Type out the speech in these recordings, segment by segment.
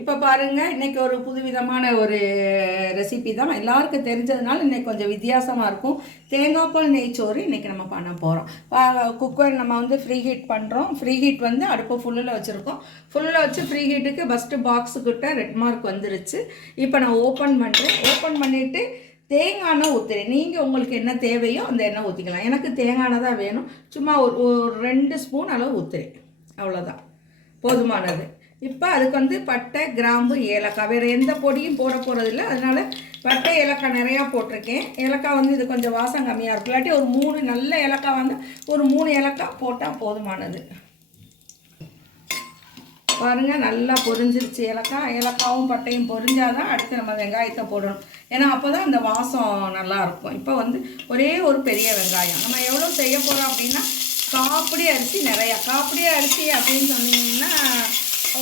இப்போ பாருங்கள் இன்னைக்கு ஒரு புதுவிதமான ஒரு ரெசிபி தான். எல்லாருக்கும் தெரிஞ்சதுனால இன்னைக்கு கொஞ்சம் வித்தியாசமாக இருக்கும். தேங்காய் பால் நெய்ச்சோறு இன்னைக்கு நம்ம பண்ண போகிறோம் குக்கர் நம்ம வந்து ஃப்ரீ ஹீட் பண்ணுறோம் ஃப்ரீ ஹீட் வந்து அடுப்பு ஃபுல்லில் வச்சுருக்கோம். ஃபுல்லில் வச்சு ஃப்ரீ ஹீட்டுக்கு ஃபஸ்ட்டு பாக்ஸுக்கிட்ட ரெட் மார்க் வந்துருச்சு. இப்போ நான் ஓப்பன் பண்ணுறேன் ஓப்பன் பண்ணிவிட்டு தேங்காய் எண்ணெய் ஊற்றுறேன் நீங்கள் உங்களுக்கு என்ன தேவையோ அந்த எண்ணெய் ஊற்றிக்கலாம் எனக்கு தேங்காய் எண்ணெய் தான் வேணும். சும்மா ஒரு ஒரு ரெண்டு ஸ்பூன் அளவு ஊற்றுறேன் அவ்வளோதான் போதுமானது. இப்போ அதுக்கு வந்து பட்டை கிராம்பு ஏலக்காய். வேறு எந்த பொடியும் போட போகிறதில்ல அதனால் பட்டை ஏலக்காய் நிறையா போட்டிருக்கேன். ஏலக்காய் வந்து இது கொஞ்சம் வாசம் கம்மியாக இருக்கும். இல்லாட்டி ஒரு மூணு நல்ல ஏலக்காய் வந்து ஒரு மூணு ஏலக்காய் போட்டால் போதுமானது. பாருங்கள் நல்லா பொரிஞ்சிருச்சு ஏலக்காய். ஏலக்காவும் பட்டையும் பொரிஞ்சாதான் அடுத்து நம்ம வெங்காயத்தை போடணும். ஏன்னா அப்போ தான் அந்த வாசம் நல்லாயிருக்கும் இப்போ வந்து ஒரே ஒரு பெரிய வெங்காயம். நம்ம எவ்வளோ செய்ய போகிறோம் அப்படின்னா காப்பிடி அரிசி நிறையா. காப்பிடி அரிசி அப்படின்னு சொன்னீங்கன்னா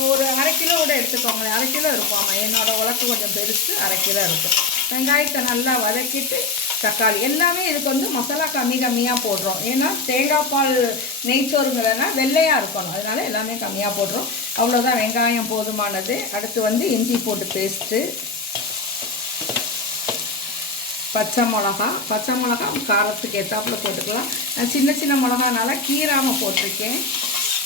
ஒரு அரை கிலோ கூட எடுத்துக்கோங்களேன். அரை கிலோ இருக்கும். என்னோடய உலக்கு கொஞ்சம் பெருசு அரை கிலோ இருக்கும். வெங்காயத்தை நல்லா வதக்கிட்டு தக்காளி. எல்லாமே இதுக்கு வந்து மசாலா கம்மி கம்மியாக போடுறோம். ஏன்னா தேங்காய் பால் நெய்ச்சோறுங்கிறதுனா வெள்ளையாக இருக்கணும். அதனால எல்லாமே கம்மியாக போடுறோம். அவ்வளோதான் வெங்காயம் போதுமானது. அடுத்து வந்து இஞ்சி போட்டு பேஸ்ட்டு. பச்சை மிளகா. பச்சை மிளகா காரத்துக்கு எத்தாப்பில் போட்டுக்கலாம். நான் சின்ன சின்ன மிளகானால கீராமல் போட்டிருக்கேன்.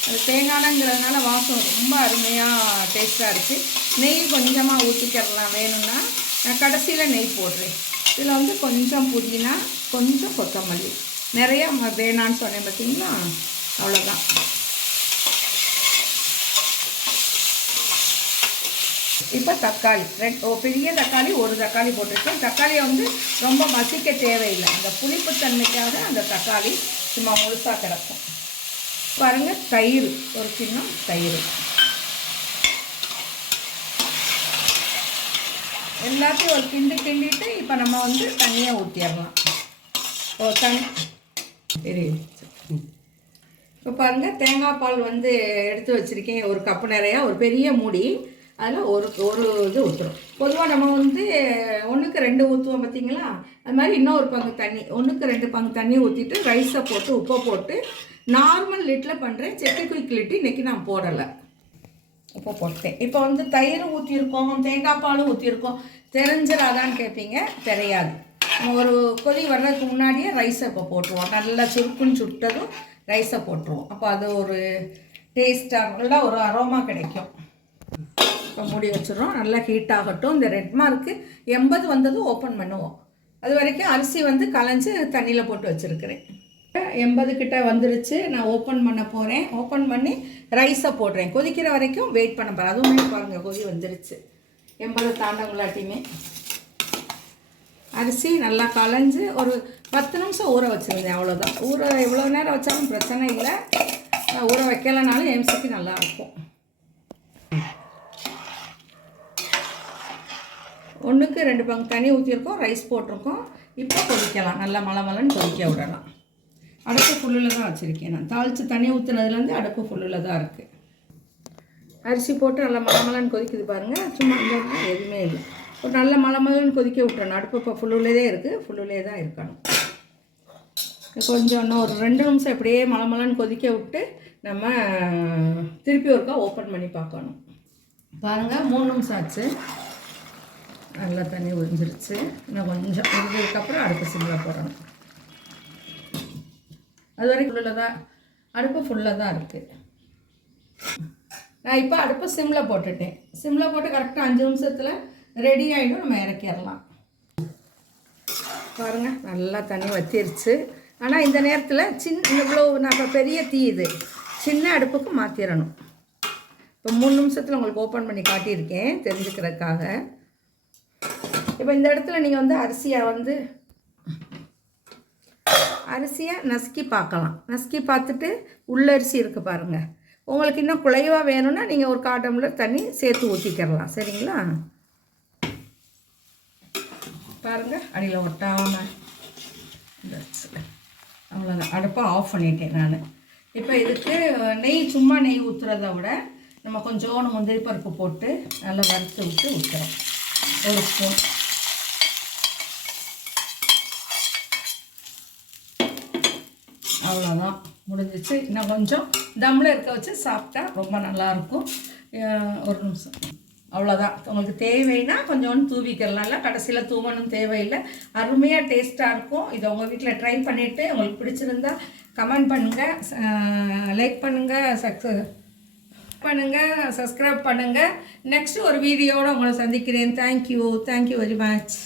அது தேங்காய்ங்கிறதுனால வாசம் ரொம்ப அருமையாக டேஸ்ட்டாக இருக்குது நெய் கொஞ்சமாக ஊற்றிக்கிறலாம் வேணும்னா நான் கடைசியில் நெய் போடுறேன். இதில் வந்து கொஞ்சம் புதினா கொஞ்சம் கொத்தமல்லி. நிறையா வேணான்னு சொன்னேன் பார்த்தீங்களா அவ்வளோதான் இப்போ தக்காளி. ரெட் ஓ பெரிய தக்காளி ஒரு தக்காளி போட்டிருக்கேன். தக்காளியை வந்து ரொம்ப மசிக்க தேவையில்லை. அந்த புளிப்புத்தன்மைக்காக அந்த தக்காளி சும்மா முழுசாக கிடக்கும். பாருங்க தயிர். ஒரு சின்ன தயிர். எல்லாத்தையும் ஒரு கிண்டு கிண்டிட்டு இப்போ நம்ம வந்து தண்ணியை ஊற்றிடலாம் ஓ தண்ணி சரி. இப்போ பாருங்கள் தேங்காய் பால் வந்து எடுத்து வச்சுருக்கேன். ஒரு கப்பு நிறையா ஒரு பெரிய மூடி. அதில் ஒரு ஒரு இது ஊற்றுறோம் பொதுவாக நம்ம வந்து ஒன்றுக்கு ரெண்டு ஊற்றுவோம் பார்த்தீங்களா அது மாதிரி இன்னொரு பங்கு தண்ணி ஒன்றுக்கு ரெண்டு பங்கு தண்ணி ஊற்றிட்டு ரைஸை போட்டு உப்பை போட்டு நார்மல் லிட்டில் பண்ணுறேன் செட்டி குயிக் லிட்டு இன்றைக்கி நான் போடலை. இப்போ போட்டேன். இப்போ வந்து தயிர் ஊற்றிருக்கோம் தேங்காய் பாலும் ஊற்றிருக்கோம் தெரிஞ்சிடாதான்னு கேட்பீங்க தெரியாது. ஒரு கொதி வர்றதுக்கு முன்னாடியே ரைஸை இப்போ போட்டுருவோம். நல்லா சுருக்குன்னு சுட்டதும் ரைஸை போட்டுருவோம். அப்போ அது ஒரு டேஸ்ட்டாக நல்லா ஒரு அரோமா கிடைக்கும். இப்போ மூடி வச்சிடுறோம். நல்லா ஹீட் ஆகட்டும். இந்த ரெட் மார்க்கு எண்பது வந்ததும் ஓப்பன் பண்ணுவோம். அது வரைக்கும் அரிசி வந்து கலைஞ்சு தண்ணியில் போட்டு வச்சுருக்கிறேன். எண்பது கிட்ட வந்துருச்சு. நான் ஓப்பன் பண்ண போகிறேன் ஓப்பன் பண்ணி ரைஸை போடுறேன். கொதிக்கிற வரைக்கும் வெயிட் பண்ண போகிறேன் அதுவுமே பாருங்கள் கொதி வந்துருச்சு. எண்பது தாண்டவங்களாட்டியுமே. அரிசி நல்லா களைஞ்சு ஒரு பத்து நிமிஷம் ஊற வச்சுருந்தேன் அவ்வளோதான் ஊற எவ்வளோ நேரம் வச்சாலும் பிரச்சனை இல்லை. ஊற வைக்கலைனாலும் எம்சிக்கு நல்லா இருக்கும். ஒன்றுக்கு ரெண்டு பங்கு தண்ணி ஊற்றிருக்கோம் ரைஸ் போட்டிருக்கோம். இப்போ கொதிக்கலாம். நல்லா மலை மலைன்னு கொதிக்க விடலாம். அடுப்பு ஃபுல்லில் தான் வச்சுருக்கேன் நான். தாளித்து தண்ணி ஊற்றுனதுலேருந்து அடுப்பு ஃபுல்லில் தான் இருக்குது அரிசி போட்டு நல்லா மலமலன்னு கொதிக்குது பாருங்கள் சும்மா இல்லைன்னா எதுவுமே இல்லை. ஒரு நல்ல மலமலன்னு கொதிக்க விட்டுறணும் அடுப்பு இப்போ ஃபுல்லுள்ளே இருக்குது ஃபுல்லுள்ளே தான் இருக்கணும். கொஞ்சம் இன்னும் ஒரு ரெண்டு நிமிஷம் இப்படியே மலமலன்னு கொதிக்க விட்டு நம்ம திருப்பி ஒருக்கா ஓப்பன் பண்ணி பார்க்கணும். பாருங்கள் மூணு நிமிஷம் ஆச்சு. நல்லா தண்ணி உறிஞ்சிருச்சு. இன்னும் கொஞ்சம் உறிஞ்சதுக்கப்புறம் அடுப்பு சிம்மில் போடணும். அது வரைக்கும் ஃபுல்லில் தான் அடுப்பு ஃபுல்லாக தான் இருக்குது நான் இப்போ அடுப்பு சிம்மில் போட்டுட்டேன். சிம்மில் போட்டு கரெக்டாக அஞ்சு நிமிஷத்தில் ரெடி ஆகிடும் நம்ம இறக்கிடலாம். பாருங்கள் நல்லா தண்ணி வத்திருச்சு. ஆனால் இந்த நேரத்தில் சின்ன இவ்வளோ நம்ம பெரிய தீ இது. சின்ன அடுப்புக்கு மாற்றிடணும் இப்போ மூணு நிமிஷத்தில் உங்களுக்கு ஓப்பன் பண்ணி காட்டியிருக்கேன் தெரிஞ்சுக்கிறதுக்காக. இப்போ இந்த இடத்துல நீங்கள் வந்து அரிசியை வந்து அரிசியை நசுக்கி பார்க்கலாம். நசுக்கி பார்த்துட்டு உள்ள அரிசி இருக்குது பாருங்கள் உங்களுக்கு இன்னும் குலைவாக வேணும்னா நீங்கள் ஒரு கால் டம்ளர் தண்ணி சேர்த்து ஊற்றிக்கிறலாம் சரிங்களா? பாருங்கள் அடியில் ஒட்டாமல் அவ்வளோதான் அடுப்பை ஆஃப் பண்ணிட்டேன் நான். இப்போ இதுக்கு நெய் சும்மா நெய் ஊற்றுறத விட நம்ம கொஞ்சோண்டு முந்திரி பருப்பு போட்டு நல்லா வறுத்து விட்டு ஊற்றுறோம் ஒரு ஸ்பூன். அவ்வளோதான் முடிஞ்சிச்சு. இன்னும் கொஞ்சம் தம்மில் இருக்க வச்சு சாப்பிட்டா ரொம்ப நல்லாயிருக்கும். ஒரு நிமிஷம். அவ்வளோதான் உங்களுக்கு தேவைன்னா கொஞ்சோண்டு தூவிக்கிறலாம்ல கடைசியில் தூவணும் தேவையில்லை. அருமையாக டேஸ்ட்டாக இருக்கும். இதை உங்கள் வீட்டில் ட்ரை பண்ணிவிட்டு உங்களுக்கு பிடிச்சிருந்தா கமெண்ட் பண்ணுங்கள் லைக் பண்ணுங்கள் சக்ஸஸ் பண்ணுங்கள் சப்ஸ்கிரைப் பண்ணுங்கள் நெக்ஸ்ட் ஒரு வீடியோவோட உங்களை சந்திக்கிறேன். Thank you thank you very much